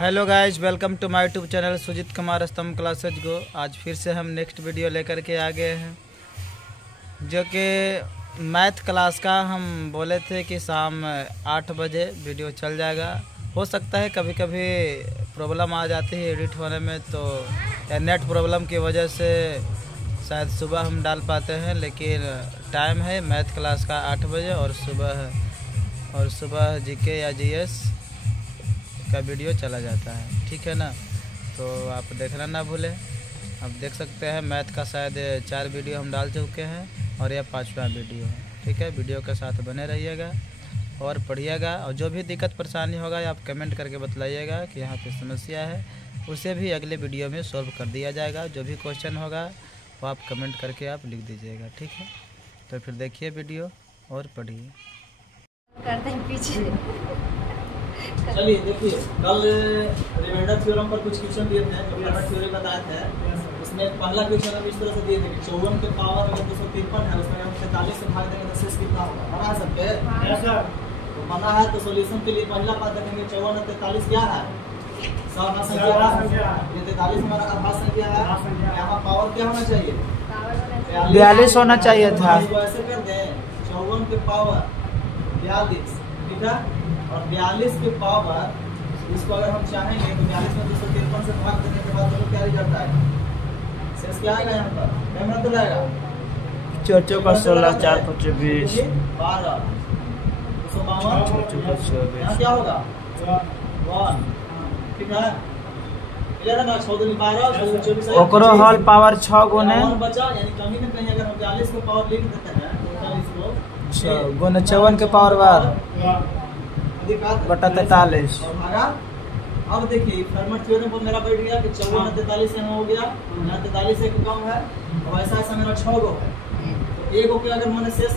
Hello guys, welcome to my YouTube channel Sujeet Kumar Stambh classes गो। आज फिर से हम नेक्स्ट वीडियो लेकर के आ गए हैं, जो कि मैथ क्लास का। हम बोले थे कि शाम 8 बजे वीडियो चल जाएगा। हो सकता है कभी कभी प्रॉब्लम आ जाती है एडिट होने में, तो या नेट प्रॉब्लम की वजह से शायद सुबह हम डाल पाते हैं, लेकिन टाइम है मैथ क्लास का 8 बजे और सुबह जीके या जीएस का वीडियो चला जाता है। ठीक है ना, तो आप देखना ना भूलें। आप देख सकते हैं मैथ का शायद 4 वीडियो हम डाल चुके हैं और यह 5वां वीडियो है। ठीक है, वीडियो के साथ बने रहिएगा और पढ़िएगा, और जो भी दिक्कत परेशानी होगा आप कमेंट करके बतलाइएगा कि यहाँ पे समस्या है, उसे भी अगले वीडियो में सॉल्व कर दिया जाएगा। जो भी क्वेश्चन होगा वो आप कमेंट करके आप लिख दीजिएगा। ठीक है, तो फिर देखिए वीडियो और पढ़िए। करते हैं पीछे। चलिए देखिए, कल रिमाइंडर थ्योरम पर कुछ क्वेश्चन दिए थे, जो रिमाइंडर थ्योरम बताए थे। उसमें पहला क्वेश्चन हम इस तरह से दिए थे कि 54 के पावर अगर 253 है, उसमें हम 43 से भाग देंगे तो शेष कितना होगा। बना है सबके? तो बना है, तो सॉल्यूशन के लिए पहला बात देखेंगे 54 और 43 क्या है? सम संख्या है। ये 43 हमारा आभास संख्या है। यहाँ पावर क्या होना चाहिए? 42 होना चाहिए था। ऐसे कर दें 54 के पावर 42, ठीक है, और 42 के पावर, इसको अगर हम चाहेंगे तो 42 में 253 से भाग देने के बाद तो क्या रिजल्ट आएगा? शेष क्या आएगा यहाँ पर? कैमरा तो जाएगा 4 का 16, 4 को 24, 12, 252, यहाँ क्या होगा 1। ठीक है, क्लियर है ना? 6 दूनी 12, 24 ओकरो हॉल पावर 6 गुने बचा, यानी कहीं ना कहीं अगर हम 42 के पावर लिख देते हैं तो 40 को गुने 54 के पावर बार बटा 43 और भागा। अब देखिए फॉर्मेट थ्योरम पर मेरा बैठ गया कि 54 और 43 यहाँ हो गया, यहाँ 43 एक कम है और ऐसा ऐसा मेरा 6 गो है। तो एक को अगर मैंने शेष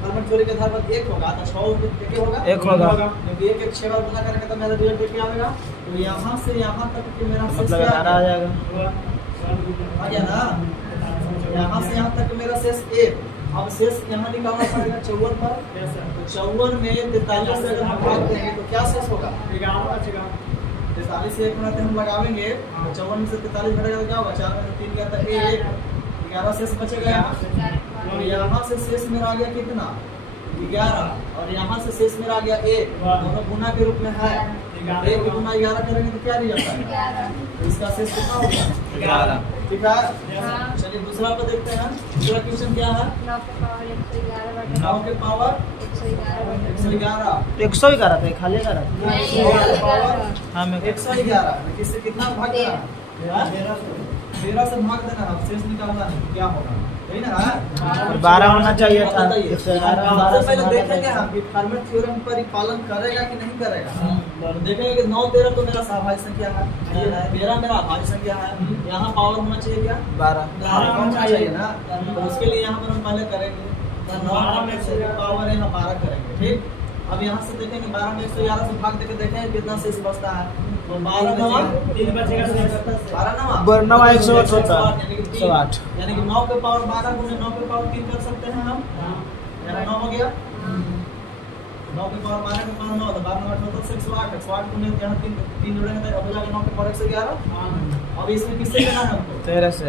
फॉर्मेट थ्योरी के आधार पर 1 होगा तो 6 होगा 1 होगा, क्योंकि 1 6 बार गुना करके तो मेरा रिजल्ट क्या आएगा। तो यहाँ से यहाँ तक कि मेरा शेष मतलब 18 आ जाएगा। आ गया ना? यहाँ से यहाँ तक मेरा शेष 1। अब शेष यहाँ निकालना पड़ेगा 54 पर। तो 54 में 43 से अगर हम भाग देंगे तो क्या शेष होगा? 43 से 1 बनाते हम लगावेंगे तो 54 में से 43 घटेगा तो क्या होगा? 4 में 3 गया तो 1, 11 शेष बचेगा यहाँ। और यहाँ से शेष मेरा आ गया कितना? 11, और यहाँ से शेष मेरा आ गया 1। दोनों गुना के रूप में है, 1 गुना 11 करेंगे तो क्या रिजल्ट आएगा? तो इसका शेष कितना होगा? 11। ठीक है, चलिए दूसरा को देखते हैं। दूसरा क्वेश्चन क्या है? 9 के पावर 111 9 के पावर 111 111 था, खाली 11 हाँ, 111 किससे कितना भाग देना? 13 से भाग देना, शेष निकालना है, क्या होगा? यही ना, 12 होना चाहिए था। 111 पहले देखेंगे हम कि फॉर्मेट थ्योरम पर पालन करेगा कि नहीं करेगा। तो देखेंगे कि 9 13 तो मेरा अभाज्य संख्या है, 13 मेरा अभाज्य संख्या है। यहाँ पावर होना चाहिए क्या? 12 होना चाहिए ना। तो उसके लिए यहाँ पर हम पहले करेंगे 9 में से पावर यहाँ 12 करेंगे। ठीक, अब यहाँ से देखेंगे 12 में 111 से भाग देके देखें कितना शेष बचता है। तो 12 नवा 3 बचेगा, 12 नवा 108 होता है, 108, यानी कि 9 के पावर 12 गुने 9 के पावर 3 कर सकते हैं हम। यहाँ 9 हो गया, 9 के पावर 12 के पावर 9 तो 12 9 तो 108, 108 गुने यहाँ 3 जुड़ेंगे तो अब हो जाएगा 9 के पावर 111। अब इसमें किससे करना है हमको? 13 से।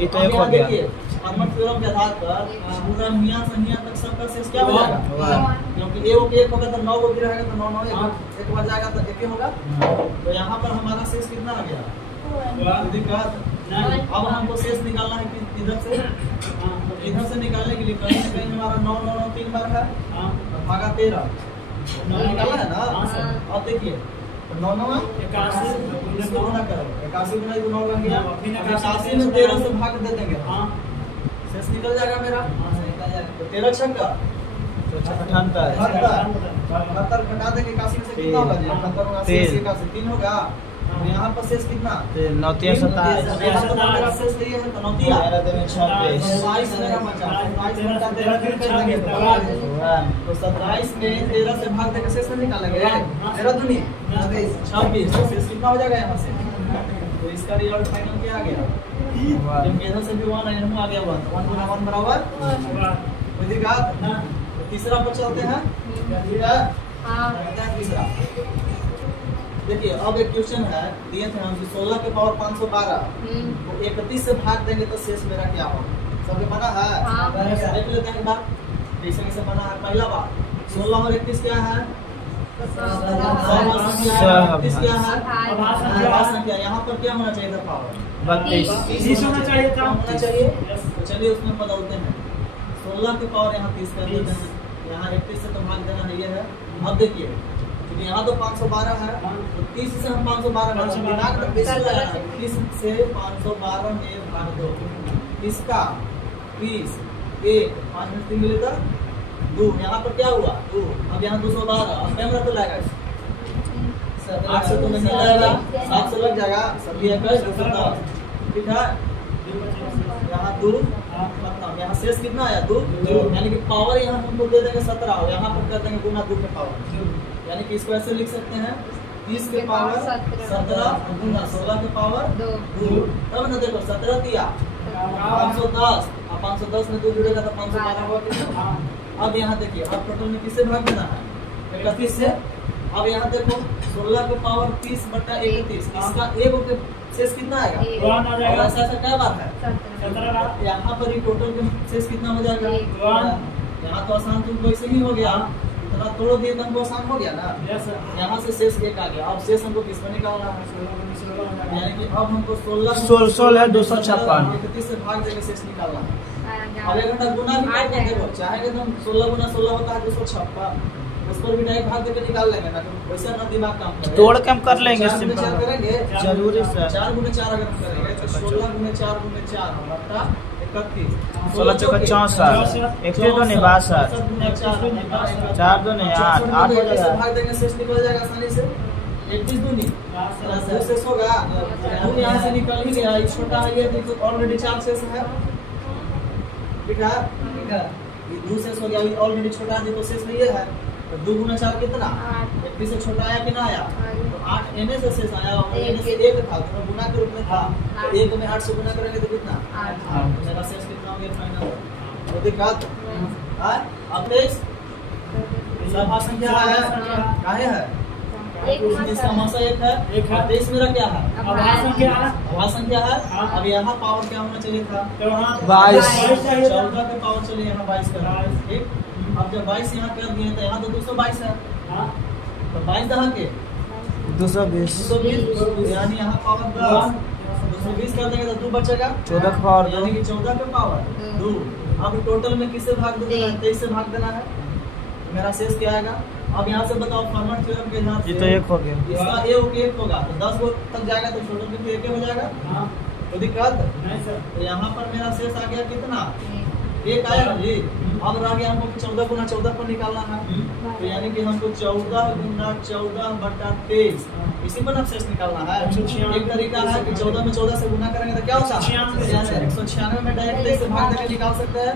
ये तो 1 हो गया। फॉर्मेट थ्योरम के आधार पर पूरा मियां से मियां तक सबका शेष क्या हो जाएगा? क्योंकि 1 होगा तो 9 भी रहेगा तो 9 9 1 बच जाएगा तो 1 होगा। तो यहाँ पर हमारा शेष कितना आ गया? दिक्कत नहीं। अब हमको शेष निकालना है कि इधर से, इधर से निकालने के लिए कहीं ना कहीं हमारा 9 9 9 3 बार है, भागा 13 निकालना है ना। अब देखिए 9 9 81 इसको गुना करेंगे, 81 गुना 9 बन गया, 81 में 13 से भाग दे देंगे, शेष निकल जाएगा मेरा। तो 13 छक्का 78, 78 घटा देंगे 81 से कितना होगा? 78 3 होगा। यहाँ पर शेष कितना? 9 3 27, मेरा शेष नहीं है तो 9 27 मेरा बचा। 27 में 13 से भाग देकर शेष निकालेंगे, 13 दूनी 26, शेष कितना हो जाएगा यहाँ से? तो इसका रिजल्ट फाइनल क्या आ गया? क्योंकि इधर से भी 1 है, यहाँ आ गया 1, 1 गुना 1 बराबर कोई दिक्कत। तीसरा पर चलते हैं। तीसरा देखिए अब एक क्वेश्चन है, दिए थे हम 16 के पावर 512 तो 31 से भाग देंगे तो शेष मेरा क्या होगा? सबके पता है? हाँ। देख लेते हैं बात कैसे कैसे बना है। पहला बात 16 और 31 क्या है? संख्या क्या है? अभाज्य संख्या। यहाँ पर क्या होना चाहिए था? पावर 32 होना चाहिए था। होना चाहिए। तो चलिए उसमें बदलते हैं। 16 के पावर यहाँ 30 कर देते हैं, यहाँ 31 से तो भाग देना है, ये है। अब देखिए क्योंकि यहाँ तो 512 है तो 30 से हम 512 30 से 512 में भाग दो। इसका 30 1 5 में 3 मिले तो 2, यहाँ पर क्या हुआ 2। अब यहाँ 212 अब कैमरा तो लगेगा 8 से तो नहीं लगेगा, 7 से लग जाएगा, सभी 21 210 ठीक है। यहाँ 2 खत्म, यहाँ शेष कितना आया 2 यानी कि पावर यहाँ हमको दे देंगे 17 और यहाँ पर कर देंगे गुना 2 के पावर, यानी कि इसको ऐसे लिख सकते हैं 30 के पावर 17 गुना 16 के पावर 2। तब ना देखो 17 दिया 510 और 510 में 2 जुड़ेगा तो 512 हुआ कितना। अब यहाँ देखिए अब टोटल में किससे भाग देना है 31 से। अब यहाँ देखो 16 के पावर 30 बटा 31 इसका एक के शेष कितना आएगा? और ऐसा ऐसा क्या बात है? यहाँ पर ही टोटल में शेष कितना हो जाएगा? यहाँ तो आसान तुमको ऐसे ही हो गया, इतना तोड़ दिए तो हमको आसान हो गया ना। यहाँ से शेष 1 आ गया। अब शेष हमको किसमें निकालना है? यानी कि अब हमको 16 16 है 256 31 से भाग देके शेष निकालना है। अब 1 घंटा गुना भी कर देंगे, देखो चाहेंगे तो हम 16 गुना 16 होता है 256, उस पर भी डायरेक्ट भाग देके निकाल लेंगे ना, वैसा ना दिमाग काम करे। तोड़ के हम कर लेंगे, 4 गुना 4 करेंगे जरूरी सर। 4 गुना 4 अगर हम करेंगे तो 16 गुना 4 गुना 4 बटा 31 16 चौका 64 1 से 2 नहीं 62 4 2 नहीं 8 8 हो जाएगा। भाग देंगे शेष निकल जाएगा आसानी से। 21 दूनी शेष होगा, 2 यहाँ से निकल ही गया, ये छोटा है ये तो ऑलरेडी 4 शेष है ठीक है। ये 2 शेष हो गया, ऑलरेडी छोटा है तो शेष नहीं है। तो 2 गुना 4 कितना 31 से छोटा आया कि ना आया? तो 8 एने से शेष आया और एने से 1 था तो गुना के रूप में था, तो 1 में 8 से गुना करेंगे तो कितना 8। तो मेरा शेष कितना हो गया फाइनल? तो दिक्कत है। अब 23 सभा संख्या है काहे है? इसका मासा 1 है। 23 मेरा क्या है? अभाज्य संख्या है। अब यहाँ पावर क्या होना चाहिए था? 22 14 के पावर चलिए यहाँ 22 कर ठीक। अब जब 22 यहाँ कर दिए तो यहाँ तो 222 है, तो 22 दहा के 220 यानी यहाँ पावर 10 220 कर देंगे तो 2 बचेगा 14 का पावर 2 यानी कि 14 के पावर 2। अब टोटल में किससे भाग देना है? 23 से भाग देना है। मेरा शेष क्या आएगा? अब यहाँ से बताओ फॉर्मेट थ्योरम के हिसाब से ये तो 1 हो गया, इसका ए ओके 1 होगा तो 10 गो तक जाएगा तो टोटल में 1 हो जाएगा। तो दिक्कत नहीं सर। तो यहाँ पर मेरा शेष आ गया कितना? 1 आया ना जी। अब रह गया हमको 14 गुना 14 पर निकालना है, तो यानी कि हमको 14 गुना 14 बटा 23 इसी पर शेष निकालना है। एक तरीका है कि 14 में 14 से गुना करेंगे तो क्या होता है 196 में डायरेक्ट से भाग देके निकाल सकते हैं।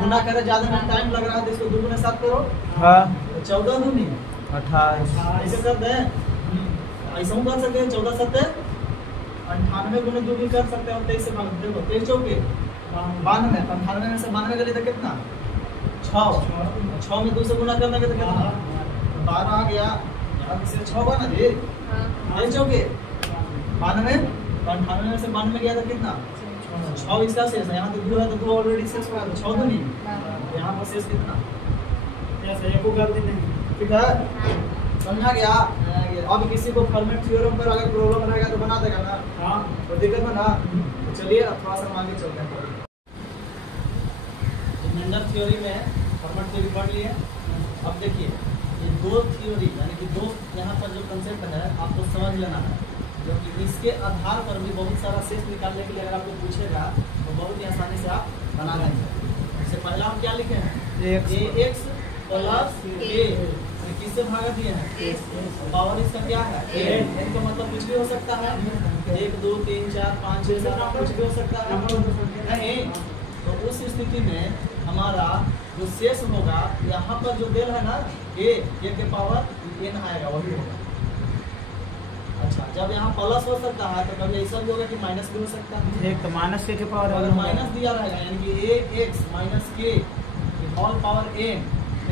गुना करे ज्यादा में टाइम लग रहा है तो इसको 2 गुना 7 करो, हाँ 14 दूनी 28 ऐसे कर दे, ऐसा कर सकते हैं 14 7 98 गुना 2 भी कर सकते हैं। 23 से भाग देखो 23 चौके 92 98 में से 92 गली तो कितना 6 में 2 से गुना करने के तो कितना 12 आ गया। यहाँ से 6 हुआ ना जी 23 चौके 92 98 में से 92 गया तो कितना 6 इसका शेष है। यहाँ तो 2 है तो 2 ऑलरेडी शेष हुआ तो 6 दूनी यहाँ पर शेष कितना ठीक है समझा गया। अब किसी को फॉर्मेट थ्योरम पर अगर प्रॉब्लम रहेगा तो बना देगा ना, तो दिक्कत है ना। तो चलिए अब थोड़ा सा आगे चलते हैं। रिमाइंडर थ्योरी में फॉर्मेट थ्योरी पढ़ लिए। अब देखिए ये 2 थ्योरी यानी कि 2 यहाँ पर जो कंसेप्ट है आपको समझ लेना है, जो कि इसके आधार पर भी बहुत सारा शेष निकालने के लिए अगर आपको पूछेगा तो बहुत ही आसानी से आप बना लेंगे। इससे पहला हम क्या लिखे हैं ax प्लस a किससे भागा दिए हैं पावर इसका क्या है n का मतलब कुछ भी हो सकता है 1 2 3 4 5 6 7 कुछ भी हो सकता है नहीं। तो उस स्थिति में हमारा जो शेष होगा यहाँ पर जो देल है ना a के पावर n आएगा वही होगा। अच्छा जब यहाँ प्लस हो सकता है तो कभी ऐसा भी होगा कि माइनस भी हो सकता है। एक तो माइनस के पावर अगर माइनस दिया रहेगा यानी कि ax minus k all power n,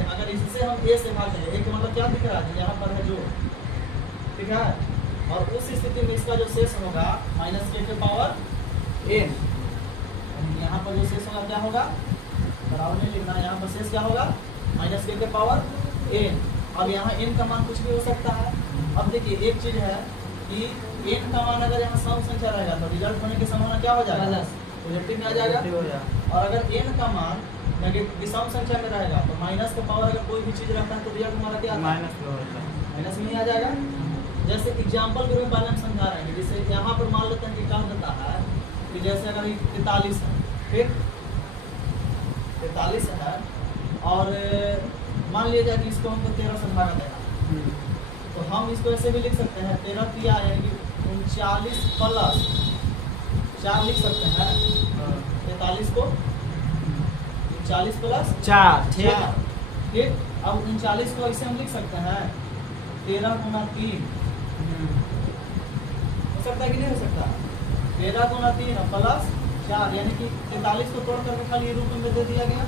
अगर इससे हम a से भाग दें a का मतलब क्या दिख रहा है यहाँ पर है जो ठीक है और उस स्थिति में इसका जो शेष होगा माइनस के पावर n, यहाँ पर जो शेष होगा क्या होगा, बराबर नहीं लिखना, यहाँ पर शेष क्या होगा माइनस के पावर n। अब यहाँ n का मान कुछ भी हो सकता है। अब देखिए एक चीज है कि n का मान अगर यहाँ सम संख्या रहेगा तो रिजल्ट होने की संभावना क्या हो जाएगा, पॉजिटिव में आ जाएगा। और अगर n का मान विषम संख्या में रहेगा तो माइनस का पावर अगर कोई भी चीज रहता है तो रिजल्ट हमारा क्या माइनस में ही आ जाएगा। जैसे एग्जाम्पल के रूप में पहले हम समझा रहे हैं, जैसे यहाँ पर मान लेते हैं कि क्या होता है कि जैसे अगर 43 है, फिर 43 है और मान लिया जाए कि इसको हमको 13 से भागा देना, तो हम इसको ऐसे भी लिख सकते हैं 13 किया यानी कि 39 प्लस 4 लिख सकते हैं 43 को 40 प्लस 4, ठीक। अब 39 को इसे हम लिख सकते हैं 13 गुना 3, हो सकता है कि नहीं हो सकता, 13 गुना 3 प्लस 4 यानी कि 43 को तोड़ करके खाली ये रूप में दे दिया गया,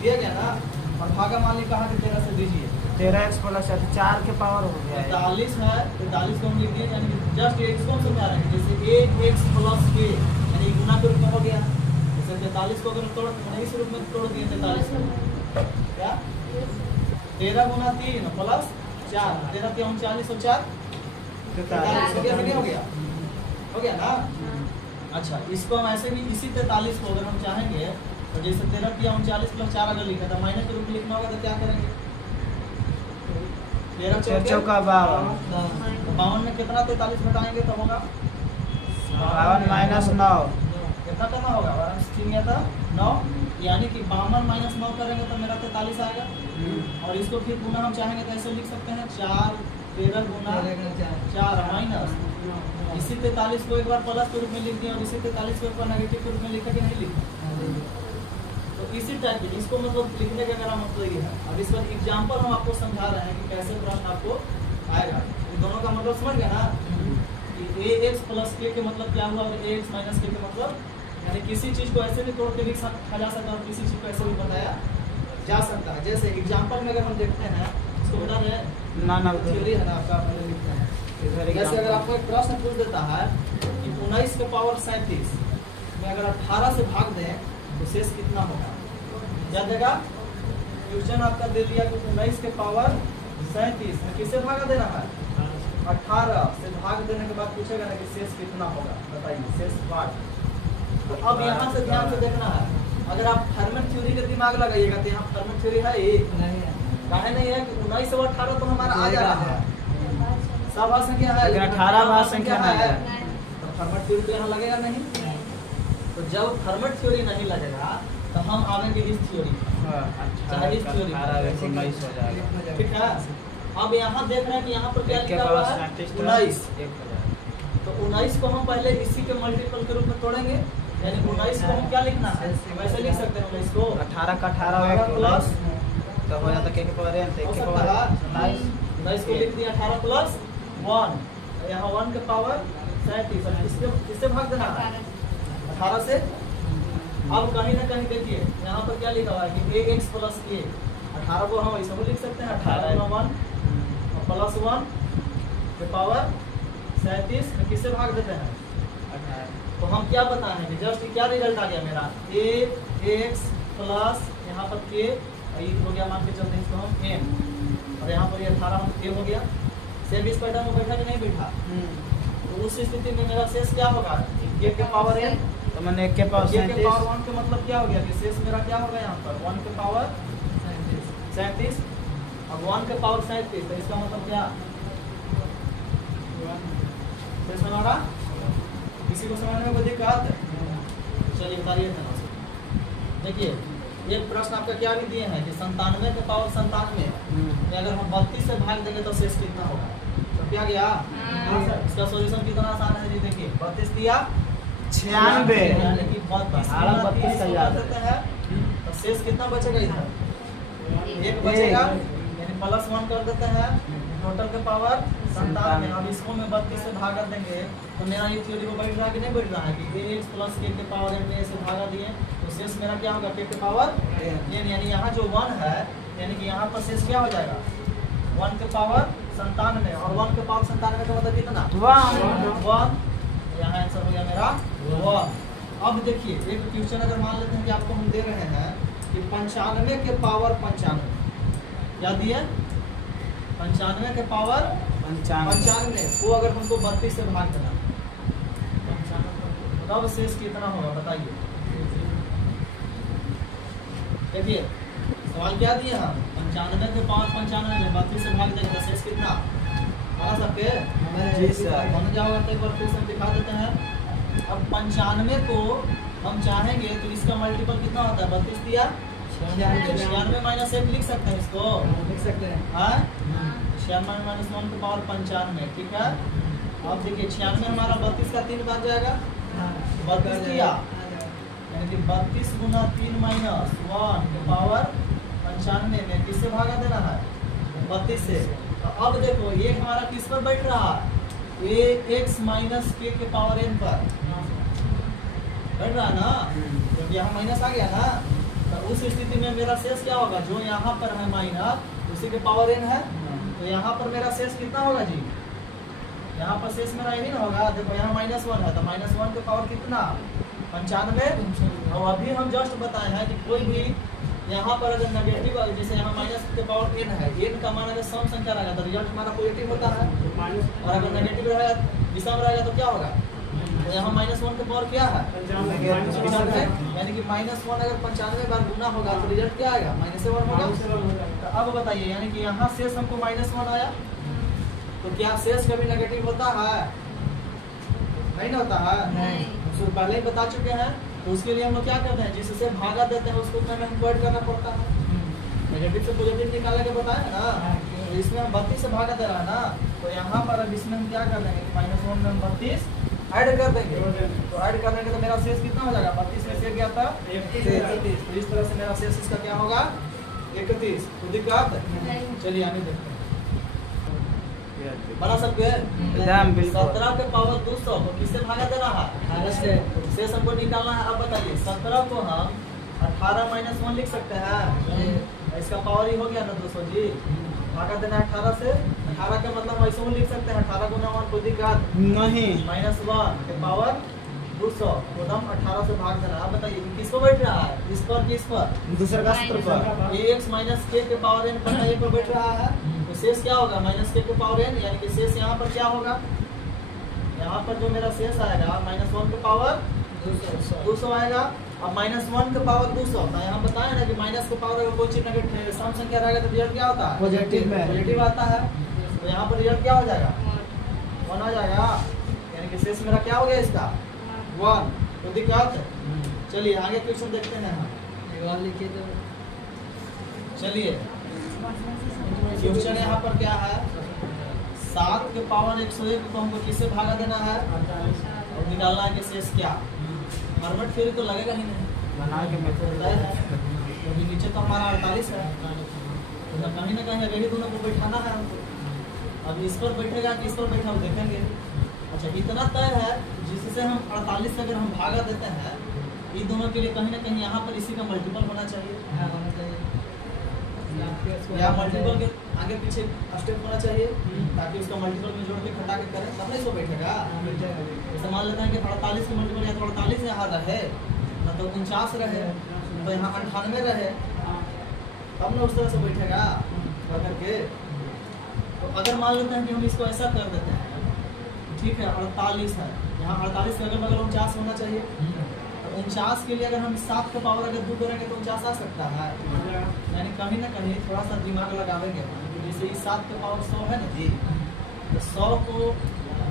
दिया गया ना। और भागा मान ली कहा कि 13 से दीजिए 13x प्लस 4 के पावर हो गया 43 है, 43 को हम लिख दिए यानी कि जस्ट x को हम समझा रहे हैं, जैसे ax प्लस k यानी गुना के रूप में हो गया। 43 को अगर तोड़ इस रूप में तोड़ दिए 43 को क्या 13 गुना 3 प्लस 4, 13 3 39 और 4 43 हो गया ना। अच्छा इसको हम ऐसे भी इसी 43 को अगर हम चाहेंगे तो जैसे 13 3 39 प्लस 4 अगर लिखा था माइनस के रूप में लिखना होगा तो क्या करेंगे 13 चौका 52 में कितना 43 घटाएंगे तो होगा 52 माइनस 9, कितना करना होगा 9, यानी कि 52 माइनस 9 करेंगे तो मेरा 43 आएगा। और इसको फिर पुनः हम चाहेंगे तो ऐसे लिख सकते हैं 4 13 गुना 4 माइनस इसी 43 को एक बार प्लस के रूप में लिख दिया और इसी 43 को एक बार नेगेटिव के रूप में लिखा कि नहीं लिखा। तो इसी टाइप की इसको मतलब लिखने का मेरा मतलब ये है। अब इसका एग्जाम्पल हम आपको समझा रहे हैं कि कैसे प्रश्न आपको आएगा। इन दोनों का मतलब समझ गया ना कि ax प्लस k के मतलब क्या हुआ और ax माइनस k के मतलब, यानी किसी चीज को ऐसे भी तोड़ के लिखा जा सकता है और किसी चीज को ऐसे भी बताया जा सकता है। जैसे एग्जाम्पल में अगर हम देखते हैं इसको बता रहे हैं ना थ्योरी है ना आपका, पहले लिखते हैं। जैसे अगर आपको एक प्रश्न पूछ देता है कि 19 के पावर 37 में अगर 18 से भाग दें तो शेष कितना होगा, क्या देगा क्वेश्चन आपका दे दिया कि 19 के पावर 37 में किससे भागा देना है 18 से भाग देने के बाद पूछेगा ना कि शेष कितना होगा, बताइए शेष भाग। तो अब यहाँ से ध्यान से देखना है, अगर आप फर्मेट थ्योरी के दिमाग लगाइएगा तो यहाँ फर्मेट थ्योरी है ही काहे नहीं है कि 19 से 18 तो हमारा आ जा रहा है, सब भाग संख्या है लेकिन 18 भाग संख्या है, तो फर्मेट थ्योरी तो यहाँ लगेगा नहीं। तो जब फर्मेट थ्योरी नहीं लगेगा तो हम आवेंगे इस थ्योरी, चाहे इस थ्योरी 19 हो जाएगा, ठीक है। अब यहाँ देख रहे हैं कि यहाँ पर क्या लिखा हुआ है 19, तो 19 को हम पहले इसी के मल्टीपल के रूप में तोड़ेंगे, यानी 19 को हम क्या लिखना है वैसे लिख सकते हैं 19 को 18 का 18 प्लस तो हो जाता k के पावर n, तो 1 के पावर 19 को लिख दिया 18 प्लस 1, यहाँ 1 के पावर 37, किससे भाग देना है 18 से। अब कहीं ना कहीं देखिए यहाँ पर क्या लिखा हुआ है कि ax प्लस k, 18 को हम ऐसा भी लिख सकते हैं 18 गुना 1 प्लस 1 के पावर 37 में किससे भाग देते हैं 18। तो हम क्या बताएं कि जस्ट क्या रिजल्ट आ गया मेरा ax प्लस यहाँ पर k हो गया, मान के चलते हैं इसको हम m, और यहाँ पर ये 18 हम k हो गया। सेम इस पैटर्न में बैठा कि नहीं बैठा, तो उस स्थिति में मेरा शेष क्या होगा k के पावर n, तो मैंने 1 के पावर 1 के पावर 1 का मतलब क्या हो गया कि शेष मेरा क्या होगा यहाँ पर 1 के पावर 37। अब 1 के पावर 37 तो इसका मतलब क्या शेष हमारा, किसी को समझने में कोई दिक्कत, चलिए बताइए थे। देखिए एक प्रश्न आपका क्या भी दिए हैं कि 97 के पावर 97 में अगर हम 32 से भाग देंगे तो शेष कितना होगा, तो क्या गया इसका सॉल्यूशन कितना आसान है जी। देखिए 32 दिया 96 यानी कि 32 का याद देते हैं तो शेष कितना बचेगा इधर 1 बचेगा, यानी प्लस 1 कर देते हैं टोटल के पावर 97। अब इसको में 32 से भागा देंगे तो मेरा ये थ्योरी को बैठ रहा है कि नहीं बैठ रहा है कि ax प्लस k के पावर n में से भागा दिए तो शेष मेरा क्या होगा k के पावर n, यानी यहाँ जो 1 है यानी कि यहाँ पर शेष क्या हो जाएगा 1 के पावर 97 और 1 के पावर 97 का मतलब कितना 1। यहाँ आंसर हो गया मेरा 1। अब देखिए एक क्वेश्चन अगर मान लेते हैं कि आपको हम दे रहे हैं कि 95 के पावर 95, क्या दिए 95 के पावर 95 को अगर हमको 32 से भाग देना तब शेष कितना होगा बताइए। देखिए सवाल क्या दिए हम 95 के पावर 95 में 32 से भाग देंगे तो शेष कितना बना सकते जी सर। बन जाओगे तो एक बार फिर से हम दिखा देते हैं। अब 95 को हम चाहेंगे तो इसका मल्टीपल कितना होता है 32 दिया 96 माइनस 1 लिख सकते हैं इसको लिख सकते हैं। 96 माइनस 1 के पावर 95, ठीक है। अब देखिए 96 हमारा 32 का 3 बन जाएगा 32 दिया यानी कि 32 गुना 3 माइनस 1 के पावर 95 में किससे भागा देना है 32 से। तो अब देखो ये हमारा किस पर बैठ रहा है ये x माइनस k के पावर n पर बैठ रहा ना, जब यहाँ माइनस आ गया ना तो उस स्थिति में मेरा शेष क्या होगा जो यहाँ पर है माइनस उसी के पावर n है तो यहाँ पर मेरा शेष कितना होगा जी यहाँ पर शेष मेरा यही ना होगा। देखो यहाँ -1 है तो -1 के पावर कितना 95। और अभी हम जस्ट बताए हैं कि कोई भी यहाँ पर अगर नेगेटिव जैसे यहाँ माइनस के पावर n है n का मान अगर सम संख्या रहेगा तो रिजल्ट हमारा पॉजिटिव होता है और अगर नेगेटिव रहेगा दिशा में रहेगा तो क्या होगा तो यहाँ -1 के पावर क्या है यानी कि -1 अगर 95 बार गुना होगा तो रिजल्ट क्या आएगा -1 होगा। तो अब बताइए यानी कि यहाँ शेष हमको -1 आया तो क्या शेष कभी नेगेटिव होता है नहीं ना होता है नहीं। पहले ही बता चुके हैं तो उसके लिए हम लोग क्या करते हैं जिससे भागा देते हैं उसको में हमको ऐड करना पड़ता है। नेगेटिव से पॉजिटिव निकालने के बताया ना तो इसमें हम 32 से भागा दे रहा है ना तो यहाँ पर अब इसमें हम क्या कर देंगे -1 में हम 32 ऐड कर देंगे तो ऐड करने के तो मेरा शेष कितना हो जाएगा 32 में से गया था 31। तो इस तरह से मेरा शेष इसका क्या होगा 31। तो दिक्कत चलिए आगे देखते हैं बना सकते हैं 17 के पावर 200 को किससे भागा देना है शेष हमको निकालना है। अब बताइए 17 को हम 18 माइनस 1 लिख सकते हैं इसका पावर ही हो गया ना 200 जी भागा देना है 18 से। 18 के मतलब ऐसे लिख सकते हैं 18 गुना 1 कोई दिक्कत नहीं -1 के पावर 200 को हम 18 से भाग देना। अब बताइए किसको बैठ रहा है इस पर किस पर दूसरे का सूत्र पर ये x माइनस k के पावर n पर ये पर बैठ रहा है तो शेष क्या होगा -k के पावर n यानी कि शेष यहाँ पर क्या होगा यहाँ पर जो मेरा शेष आएगा -1 के पावर 200 आएगा। अब -1 के पावर 200 तो यहाँ बताया ना कि माइनस के पावर अगर कोई चीज नेगेटिव सम संख्या रहेगा तो रिजल्ट क्या होता है पॉजिटिव आता है। तो यहाँ पर रिजल्ट क्या हो जाएगा 1 आ जाएगा यानी कि शेष मेरा क्या हो गया इसका 1। तो दिक्कत चलिए आगे क्वेश्चन देखते हैं हम। चलिए क्वेश्चन यहाँ पर क्या है 7 के पावर 101 को हमको किससे भागा देना है और निकालना है कि शेष क्या फॉर्मेट फिर तो लगेगा ही नहीं बना के क्योंकि नीचे तो हमारा 48 है तो कहीं ना कहीं अगर दोनों को बैठाना है हमको। अब इस पर बैठेगा कि इस पर बैठा हम देखेंगे। अच्छा इतना तय है जिससे हम 48 से अगर हम भागा देते हैं इन दोनों के लिए कहीं ना कहीं यहाँ पर इसी का मल्टीपल होना चाहिए या मल्टीपल के आगे पीछे स्टेप होना चाहिए ताकि उसका मल्टीपल में जोड़ के घटा के करें तब नहीं सो बैठेगा। जैसे मान लेते हैं कि 48 के मल्टीपल या तो 48 यहाँ रहे न तो 49 रहे तो यहाँ 98 रहे तब ना उस तरह से बैठेगा करके। तो अगर मान लेते हैं कि हम इसको ऐसा कर देते हैं ठीक है 48 है यहाँ 48 के अगल बगल 49 होना चाहिए। 49 के लिए अगर हम 7 का पावर अगर 2 करेंगे तो 49 आ सकता है यानी कहीं ना कहीं थोड़ा सा दिमाग लगावेंगे जैसे इस 7 का पावर 100 है ना जी तो 100 को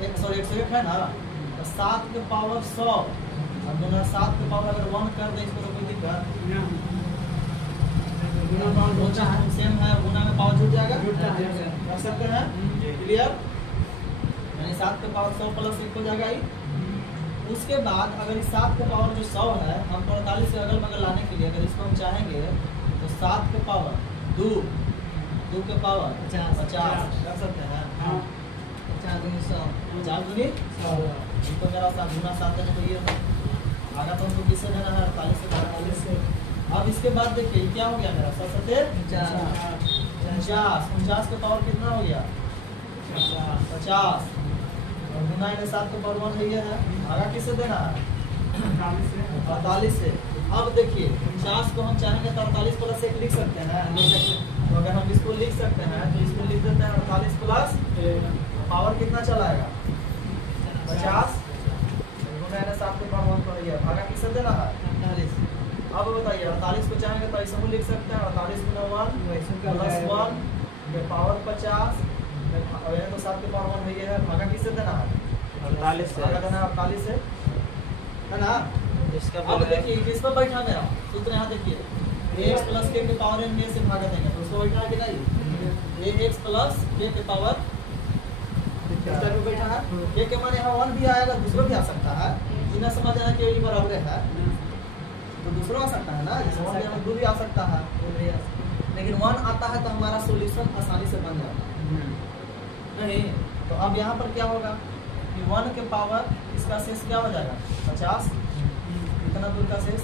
101 है ना तो 7 के पावर 100 और दोनों 7 के पावर अगर 1 कर दें इसको तो कोई दिक्कत सेम है गुना में पावर जुट जाएगा कर सकते हैं क्लियर यानी 7 के पावर 100 प्लस 1 हो जाएगा ही। उसके बाद अगर इस 7 के पावर जो 100 है हम 48 से अगल बगल लाने के लिए अगर इसको हम चाहेंगे तो 7 के पावर 2 के पावर 50 कर सकते हैं 50 दूनी 100 तो मेरा 7 गुना 7 देने को ये आगा तो हमको किससे देना है 48 से 48 से। अब इसके बाद देखिए क्या हो गया मेरा 7 49 के पावर कितना हो गया 50 और गुना इन्हें 7 के पावर 1 है ये है। भागा किससे देना है? 48 से। अब देखिए 50 को हम चाहेंगे तो 48 प्लस 1 लिख सकते हैं, तो अगर हम इसको लिख सकते हैं तो इसको लिख देते हैं 48 प्लस पावर कितना चलाएगा 50 गुना इन्हें 7 के पावर 1 पर, भागा किससे देना है 48। अब बताइए 48 को चाहेंगे तो ऐसे हम लिख सकते हैं 48 गुना 1 प्लस 1 ये पावर 50 और ये तो 7 के पावर 1 है ये है। भागा किससे देना है 48 से। भागा देना है 48 से, है ना। इसका अब देखिए किस पर बैठा मेरा सूत्र यहाँ देखिए x प्लस k के पावर n में से भागा देंगे तो उसको बैठा है कि नहीं ax प्लस k के पावर इस टाइप में बैठा है। k के मान यहाँ 1 भी आएगा, दूसरा भी आ सकता है, बिना समझ आना कि ये बराबर है तो दूसरा आ सकता है ना, जैसे 1 यहाँ 2 भी आ सकता है, लेकिन 1 आता है तो हमारा सॉल्यूशन आसानी से बन जाता है नहीं। तो अब यहाँ पर क्या होगा कि 1 के पावर इसका शेष क्या हो जाएगा 50, इतना दूर का शेष,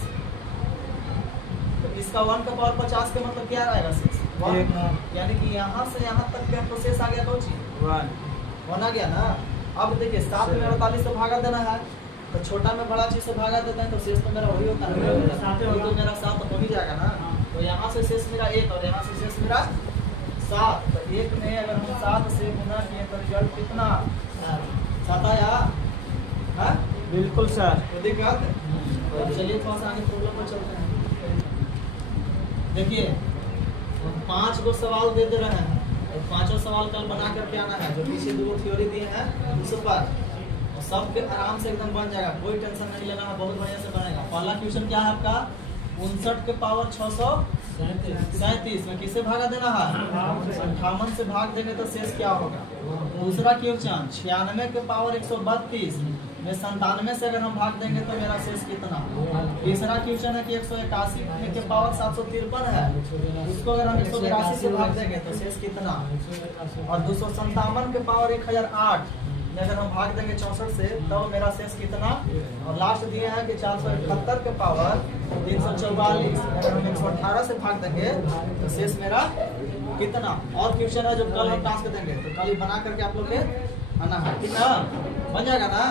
तो इसका 1 का पावर 50 का मतलब क्या आएगा शेष 1, यानी कि यहाँ से यहाँ तक का तो शेष आ गया तो 1 आ गया ना। अब देखिए 7 में 48 से भागा देना है तो छोटा में बड़ा चीज से भागा देते हैं तो शेष तो मेरा वही होता है, तो मेरा 7 हो ही जाएगा ना। तो यहाँ से शेष मेरा 1 और यहाँ से शेष मेरा 7, तो 1 में अगर हम 7 से गुना किए तो रिजल्ट कितना 7 आया है? बिल्कुल सर। तो दिक्कत चलिए थोड़ा सा आगे प्रॉब्लम पर चलते हैं। देखिए 5 गो सवाल दे रहे हैं और 5 सवाल कल बना करके आना है, जो पीछे 2 थ्योरी दिए हैं उस पर सब के आराम से एकदम बन जाएगा, कोई टेंशन नहीं लेना है, बहुत बढ़िया से बनेगा। पहला क्वेश्चन क्या है आपका 59 के पावर 637 में किसे भागा देना है 58 से भाग देंगे तो शेष क्या होगा। दूसरा क्वेश्चन 96 के पावर 132 में 97 से अगर हम भाग देंगे तो मेरा शेष कितना। तीसरा क्वेश्चन है कि 181 के पावर 753 है, उसको अगर हम 182 से भाग देंगे तो शेष कितना। और 257 के पावर 1008 अगर हम भाग देंगे 64 से तो मेरा शेष कितना। और लास्ट दिए हैं कि 471 के पावर 344 अगर हम 118 से भाग देंगे तो शेष मेरा कितना। और क्वेश्चन है जो कल हम टास्क देंगे तो कल ही बना करके आप लोग के आना है, कितना बन जाएगा ना।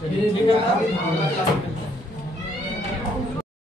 चलिए ठीक है।